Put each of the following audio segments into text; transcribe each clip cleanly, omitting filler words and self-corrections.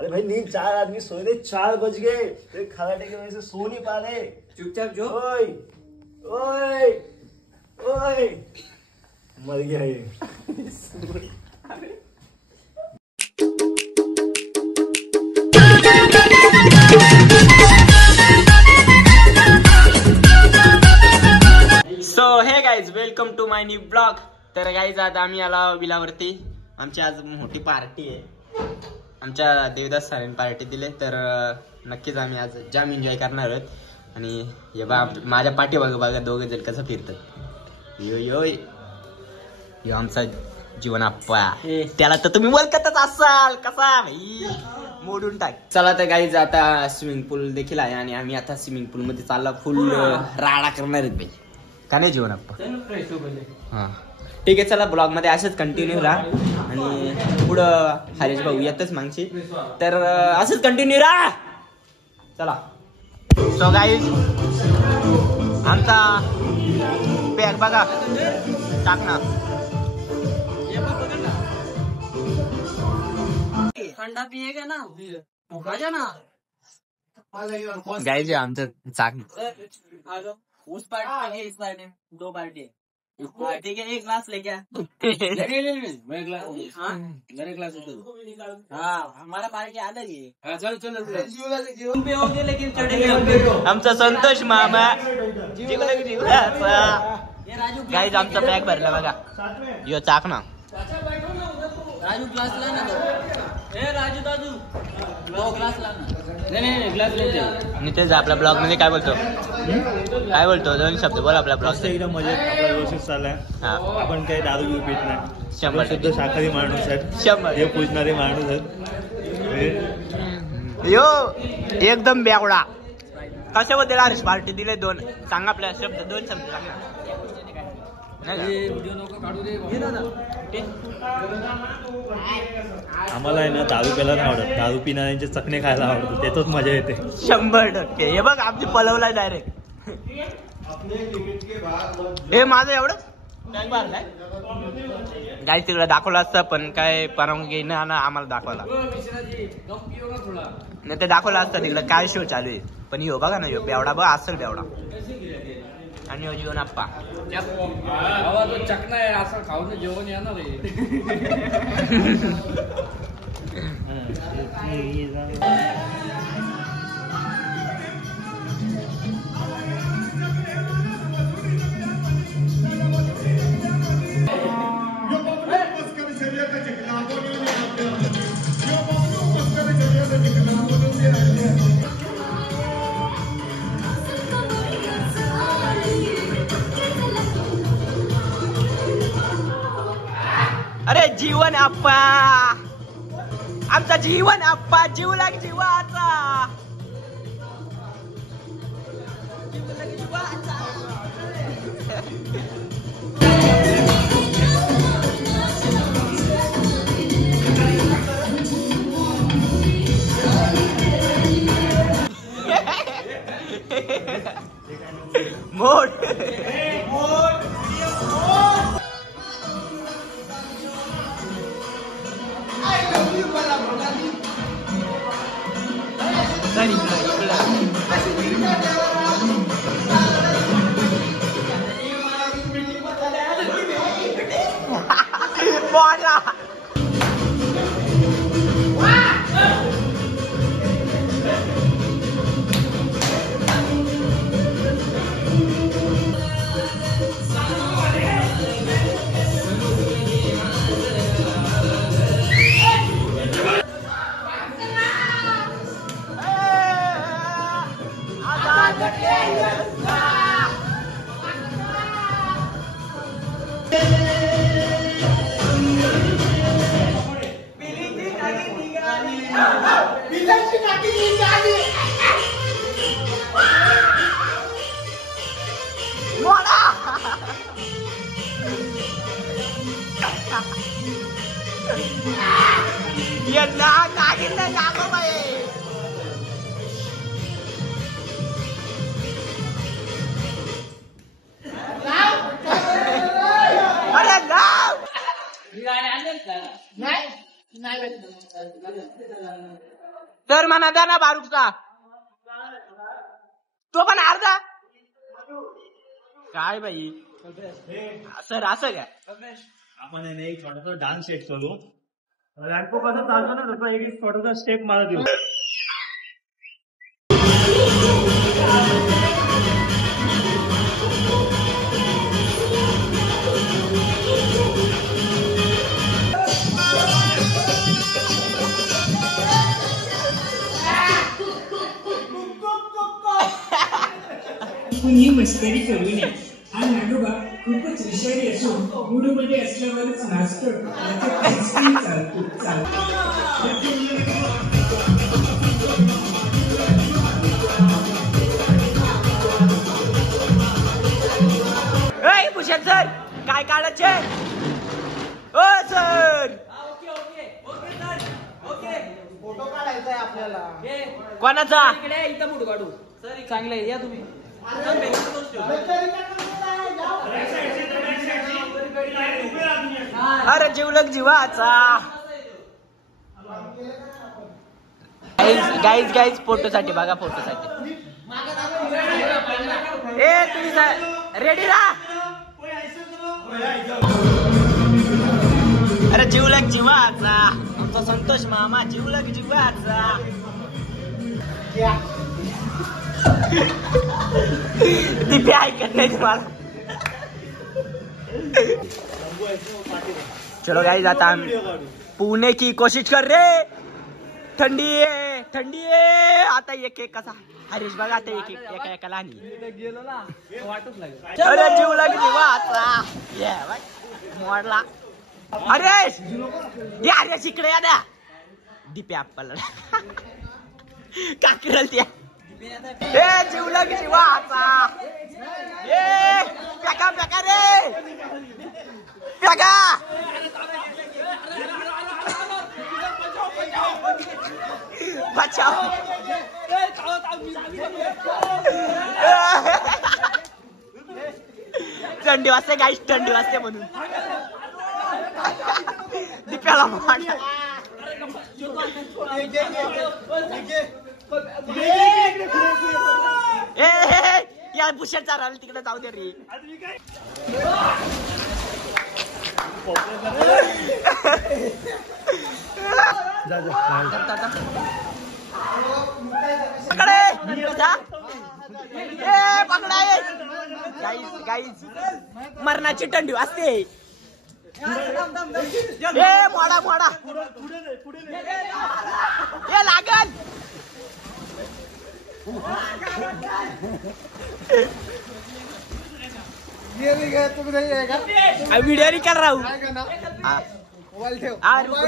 अरे भाई नींद 4 आदमी सोए थे 4 बज गए तो खराटे की वजह से सो नहीं पा रहे। चुपचाप जो ओए ओए ओए मर गया ये। So hey guys welcome to my new blog. तर गाईज आता आम्ही आला विलावरती। आमची आज मोठी पार्टी आहे। आमच्या देवदास सरांनी पार्टी दिले तर नक्कीच आम्ही आज जाम एन्जॉय करणार आहोत। आणि हे बा माझ्या पाठी बघा दोघे जण कसं फिरतात। यो यो यो आमचा जीवन आप्पा, त्याला तर तुम्ही ओळखतच असाल कसा भाई, मोडून टाक। चला तर गाईज आता स्विमिंग पूल देखील आहे आणि आम्ही आता स्विमिंग पूल मध्ये चालला फुल राडा करणार आहेत भाई, का नाही जीवन आप्पा? हा ठीक आहे, चला ब्लॉग मध्ये असंच कंटिन्यू राहा आणि पुढं हरीश भाऊ येतच मागची, तर असंच कंटिन्यू राहा। चला सो गाईज आमचा बॅग बघा टाकणार ठंडा पिएगा ना मजा ना गाईज आमचं चाक उस पार्टी में इस पार्टी में 2 पार्टी है। ठीक है, एक ग्लास लेके मैं ग्लास हाँ हमारा पार्टी आधा ही है। चल पे होगे लेकिन चढ़ेंगे। आमचा संतोष मामा जीवनाचा गाईज आमचा बॅग भरला बघा, यो चाक ना राजू ग्लास लाना दो। ए राजू दादू 2 ग्लास लाना। नहीं ग्लास लेते। नितेश आपल्या ब्लॉग मध्ये काय बोलतो? काय बोलतो? 2 शब्द बोल आपल्या ब्लॉग। एकदम मजेत आपला व्यवस्थित चाललाय। आपण काही दारू बिरू पित नाही, 100% शुद्ध शाकाहारी माणूस आहेत, 100 हे पूजणारे माणूस आहेत। यो एकदम बेवडा कशाबद्दल हरीश पार्टी दिले 2 सांग आपल्या शब्द, 2 शब्द सांग। आम्हाला आहे ना दारू प्यायला नाही आवडत, दारू पिणाऱ्यांचे चकणे खायला आवडतं, त्यातच मजा येते। 100%। हे बघ आमची पलवलाय डायरेक्ट। हे माझं एवढं गाय तिकडे दाखवलं असतं पण काय परवानगी ना आम्हाला दाखवायला नाही, ते दाखवलं असतं तिकडे काय शो चालू आहे। पण यो बघा ना, यो बेवडा बघ असेल बेवडा आणि यो जीवन आप्पा चकना आहे असं खाऊन जेवण येणार आहे। अरे जीवन आप्पा, आमचा जीवन आप्पा, जीवलाग जीवाचा, जीवलाग जीवाचा। मोड बोला ये ना नागिन ने नागो भाई तर म्हणा द्या ना बारूकचा, तो पण अर्धा. काय बाई सर असं काय, आपण एक छोटासा डान्स सेट करू. रॅम्पो कसं चालतो ना तसं एक छोटासा स्टेप मला देऊ. ही मस्करी करू नये. हा नाडोबा खूपच विषारी असून मूडमध्ये असल्यावरच नाचतो. भूषण सर काय काढायचे. ओ सर फोटो काढायचा आहे आपल्याला. कोणाचा. इथं फोटो काढू चांगलं आहे. या तुम्ही. अरे जीवलग जीवाचा. गाईज गाईज फोटोसाठी बघा, फोटोसाठी. ए तुम्ही रेडी राहा. अरे जीवलग जीवाचा आमचा संतोष मामा, जीवलग जीवाचा. दिप्या ऐकत नाही तुम्हाला. चलो गाइस आता हम पुणे की कोशिश कर रे. थंडी आहे, थंडी आहे. आता एक एक कसा हरीश बघा, आता एक एक एका एकाला आणि गेलो ना वाटूच लागेल. अरे जीव लागली वाचा मोडला. हरेश या, हरेश इकडे या ना. दिप्या आपला काकीरल त्या. ए जीव लागली वाचा. ए पेका पेका रे पेका. बचाओ. थंडी वाजते गाईस, थंडी वाजते म्हणून दिप्याला मारला. ए या भूषण चारायला तिकडे जाऊ दे रे. गाईज मरणाची थंडी वाजते. ए मोडा मोडा हे लागल. वीडियो निकाल रहा हूँ.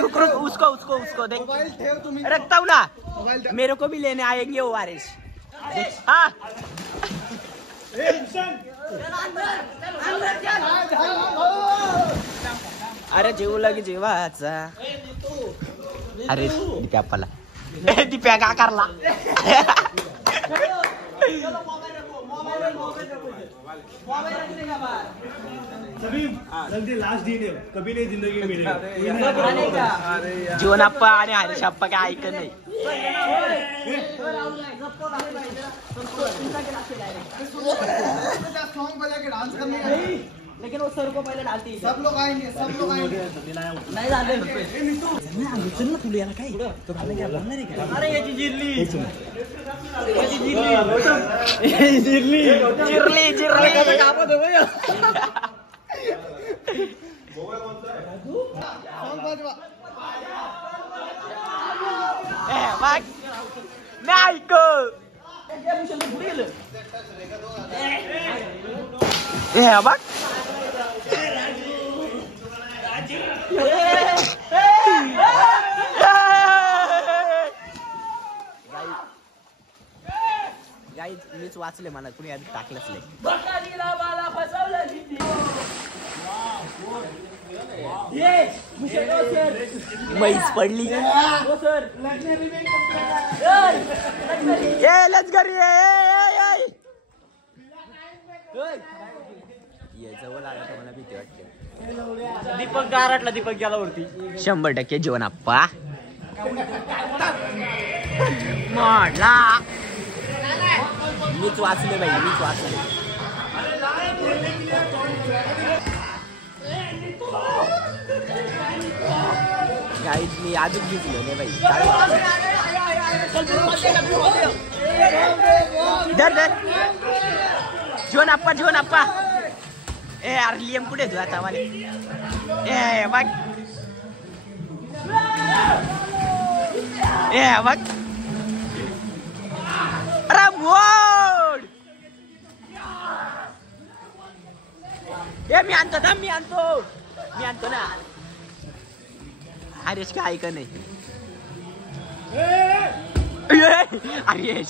रुक रुक उसको उसको उसको देख रखता हूँ ना. मेरे को भी लेने आएंगे वो वारिस. हाँ अरे जीव लगे जीवाचा. अरे दिप्या आपला दिप्या का करला. लास्ट दिन है, कभी नहीं जिंदगी में मिलेगा. जीवनाप्पा आणि हरीश अप्पा काय ऐकत नाही. लेकिन वो सर को पहले डालती है. सब लोग आएंगे, सब लोग आएंगे. नहीं डालते चल ना तुला याला काय तो डालने क्या बोलणार आहे का. अरे याची जिरली जिरली जिरली जिरली कापत हो. बघ नाही को बघ. गाईज मीच वाचले, मला कुणी आधी टाकलंच नाही. म्हैस पडली. लेट्स घरी जवळ आला तर मला भीती वाटते. दीपक गारटला, दीपक गेला वरती. 100% जीवन आप्पा मोडला. मीच वाचले बाई, मीच वाचले. गाईज मी आजच जिंकलो नाही बाई. धर धर जीवन आप्पा, जीवन आप्पा. ए यार लियम कुठे तू आता मला? ए बघ, ए बघ. अरे मोड. ए मी आणतो ना, मी आणतो ना. अरेश काय ऐक नाही. अरेश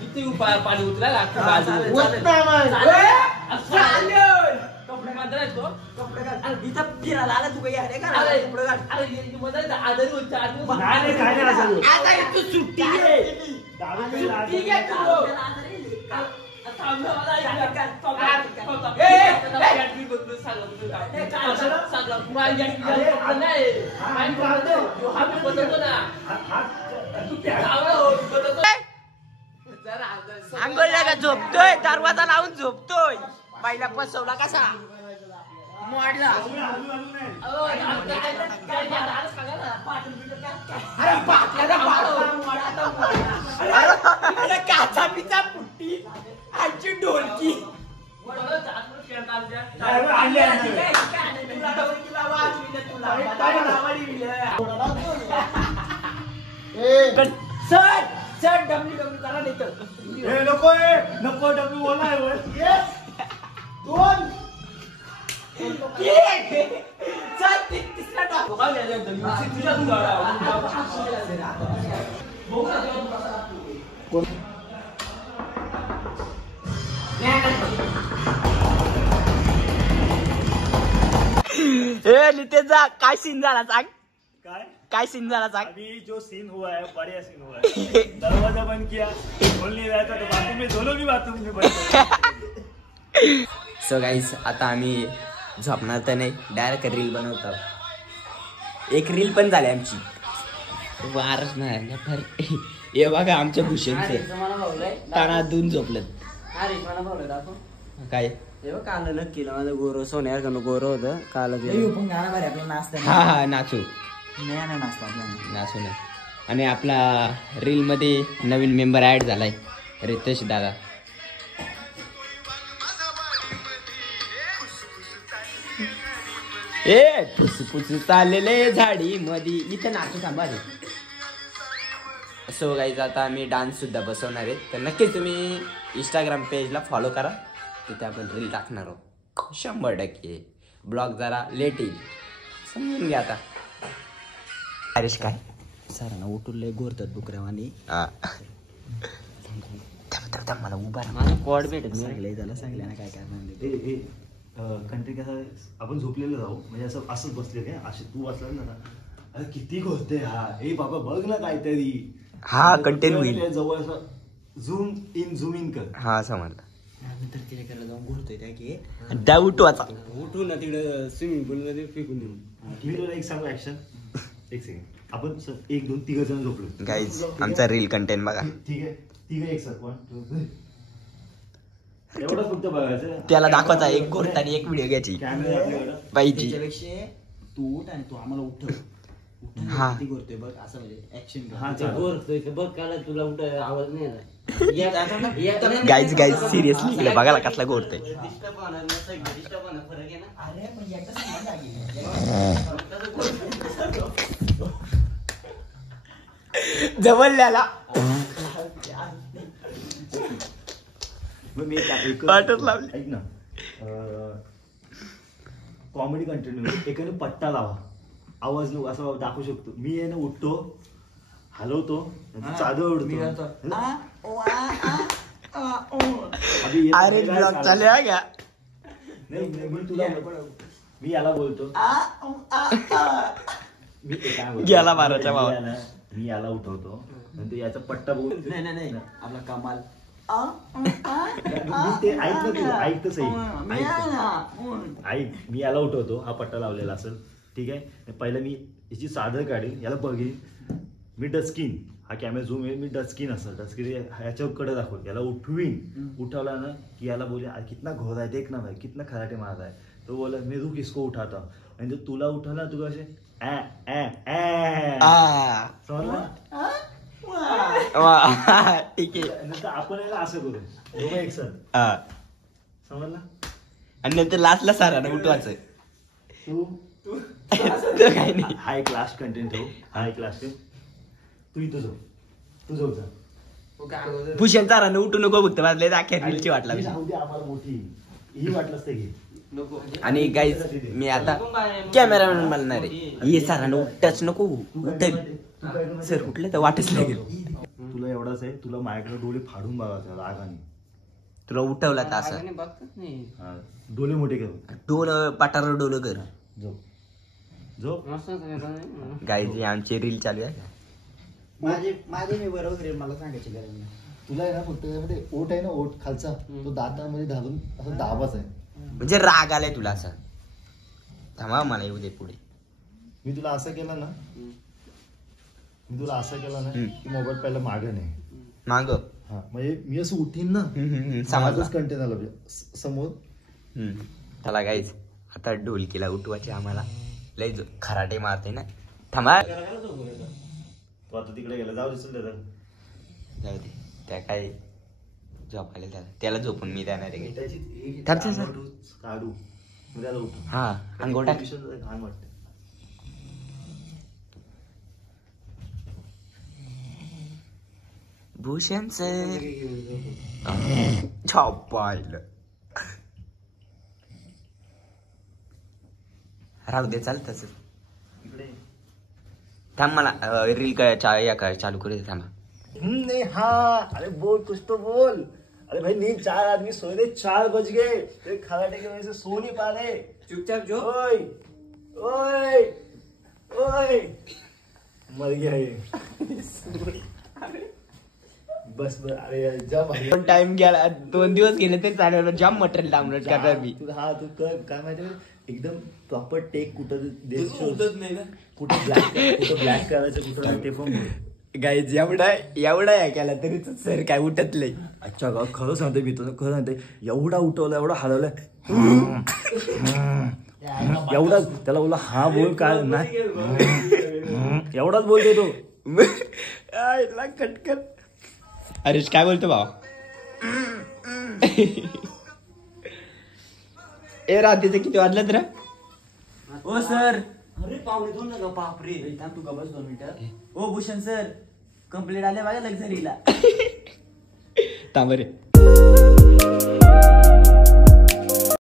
किती पाणी उतरायला फिरायला आला तू काही अरे आंघोळला का झोपतोय, दरवाजा लावून झोपतोय. बाईला फसवला कसा मोडला. काचा पिचा पुट्टी आजची ढोलकी सर डब्ल्यू डब्ल्यू करा नाही तर नको नको डब्ल्यू बोला दोन तिसरा टाकू नितेशचा काय सीन झाला सांग. काय सीन झाला सांग. अभी जो सीन हुआ है बढ़िया सीन हुआ है. दरवाजा बंद किया, खोल नहीं रहा था तो बाथरूम में दोनों भी बाथरूम में बंद. सो गाईज आता आम्ही झोपणार तर नाही, डायरेक्ट रील बनवतो. एक रील पण झाली आमची. वारच नाही हे बघा आमच्या भूषणचे ताना दून झोपलं. काय काल नक्की माझं गोरो सोन्यार गोरो होतं काल. हा हा नाचू नाचू ना. आणि आपला रील मध्ये नवीन मेंबर ऍड झालाय रितेश दादा. ए फुसफुस चाललेले झाडी मधी इथं नाचू थांबा. सो गाईज आता आम्ही डान्स सुद्धा बसवणार आहे, तर नक्कीच तुम्ही इंस्टाग्राम पेजला फॉलो करा. तिथे आपण रील टाकणार आहोत 100%. ब्लॉग जरा लेट येईल, समजून घ्या. आता अरेश काय सरांना उठून गोरतात बुकऱ्यावानी. मला उभा राहा, माझं कॉड भेटत सांगलंय त्याला, सांगलं ना काय काय कंटेंट कसं आपण झोपलेलं जाऊ म्हणजे असं असंच बसले काय असे तू बसला ना. अरे किती घोरते हा. ए बाबा बघ ना काहीतरी. हा कंटेंट होईल. जवळ असं झूम इन कर. हा समजलं. नंतर तिला करायला जाऊन घोरतोय त्या की त्या उठवाचा उठून ना तिकडं स्विमिंग पूल मध्ये फेकून देऊन. एक सांगू ऍक्शन. एक सेकंड आपण 1 2 3 जण झोपलो. गाईज आमचा रील कंटेंट बघा. ठीक आहे ठीक आहे. एक सर 1 2 एवढं फक्त बघायचं. त्याला दाखवायचा एक गोरतानी एक व्हिडिओ घ्यायची पाहिजे. त्याच्यापेक्षा तू उठ आणि तू आम्हाला उठव. हा किती गोरतोय बघ असं म्हणजे ऍक्शन. हा गोरतोय बघ काला तुला उठ आवाज नाही आला. गाईज सिरियसली इकडे बघायला कसला गोरतोय. जवळल्याला वाटच लावली. ऐक ना, कॉमेडी कंटेंट एकाने पट्टा लावा, आवाज नको असं दाखवू शकतो. मी आहे ना उठतो, हलवतो, चादर उडतो. अरे ब्लॉग चालू आहे का? नाही मी तुला मी याला बोलतो. मी गेला माराच्या भावा. मी याला उठवतो नंतर याचा पट्टा बघू. नाही आपला कमाल मी ते ऐक ना तू, ऐक तर सही, ऐक. मी याला उठवतो, हा पट्टा लावलेला असेल, ठीक आहे. पहिलं मी याची चादर काढीन, याला बघीन, मी डस्किन, हा कॅमेरा झूम येईल, मी डस्किन असं डस्किन ह्याच्याकडे दाखवून याला उठवीन. उठवला ना की याला बोले कितना घोर आहे देख ना भाई, कितना खराटे मारता है. तो बोला मी रुक इसको उठाता हूँ. आणि जर तुला उठवला तू कसे समजला. ठीक आहे. नंतर आपण याला असं करू दोघं एक सर, समजला. आणि नंतर लास्टला सारानं उठवायचं. तू काही नाही. हा एक लास्ट कंटेंट ठेव, हा एक लास्ट तू इथं जाऊ, तू जाऊ जा. भूषण सारानं उठू नको फक्त वाजले अखेर रीलची वाट लागली. राहू दे आम्हाला मोठी ही वाटलंच ते घे. आणि गाईज मी आता कॅमेरामॅन बनणार आहे. हे सारानं उठताच नको उठेल सर, उठले तर वाटच लागेल. तुला एवढाच आहे, तुला माझ्याकडे डोळे फाडून बघायचं रागाने. तुला उठवला तर असं हा, डोळे मोठे कर, डोल पाटावर डोल कर. झोप गाईज आमची रील चालू आहे. माझे मी बरोबर मला सांगायची गरज नाही. तुला आहे ना फक्त त्यामध्ये ओठ आहे ना, ओठ खालचा तो दातामध्ये घालून असं दाबाच आहे. म्हणजे राग आलाय तुला असा. थांबा मला येऊ दे पुढे. मी तुला असं केलं ना, की मोबाईल पहिला मागं नाही माग. हा, म्हणजे मी असं उठीन ना, समजलं. कंटेन आलं समोर. त्याला गाईज आता ढोलकीला उठवायचे आम्हाला. लय खराटे मारते ना. थांबा तो आता तिकडे गेला, जाऊ दिसून दे. जाऊ दे, त्या काय झोपायला त्याला झोपून मी देणार आहे. त्याची काढू मग त्याला उठू. हा अंघोळ टाक. घाण वाटते. भूषणचं झोपायला राहू दे, चालतच. इकडे थांब मला रील चालू करू दे. थांबा. नहीं हाँ, अरे बोल कुछ तो बोल. अरे भाई नींद 4 आदमी सोए थे, 4 बज गए, तो खराटे की वजह से सो नहीं पा रहे. चुपचाप जो. ओए ओए ओए मर गया ये. बस अरे जब टाइम गेला, 2 दिवस गेले तरी चालेल. जाम मटेरियल डाउनलोड करणार मी. हा तू कर काय माहिती, एकदम प्रॉपर टेक कुठं उठत नाही ना, कुठं ब्लॅक करायचं कुठं नाही ते पण. गाईज एवढा या केला तरी सर काय उठत नाही. अच्छा का, खरं सांगते मी तुला, खरं सांगते. एवढा उठवला, एवढा हलवलाय, एवढा त्याला बोला हा बोल काय नाही, एवढाच बोलतो तो. कटकट. हरीश काय बोलतो भाऊ. ए रात्रीचं किती वाजलं रे. ओ सर. अरे पावणे 2 नका बापरे. थांब तू का बस 2 मिनिटं. ओ भूषण सर, कंप्लीट आले बघा लक्झरीला. थांब रे.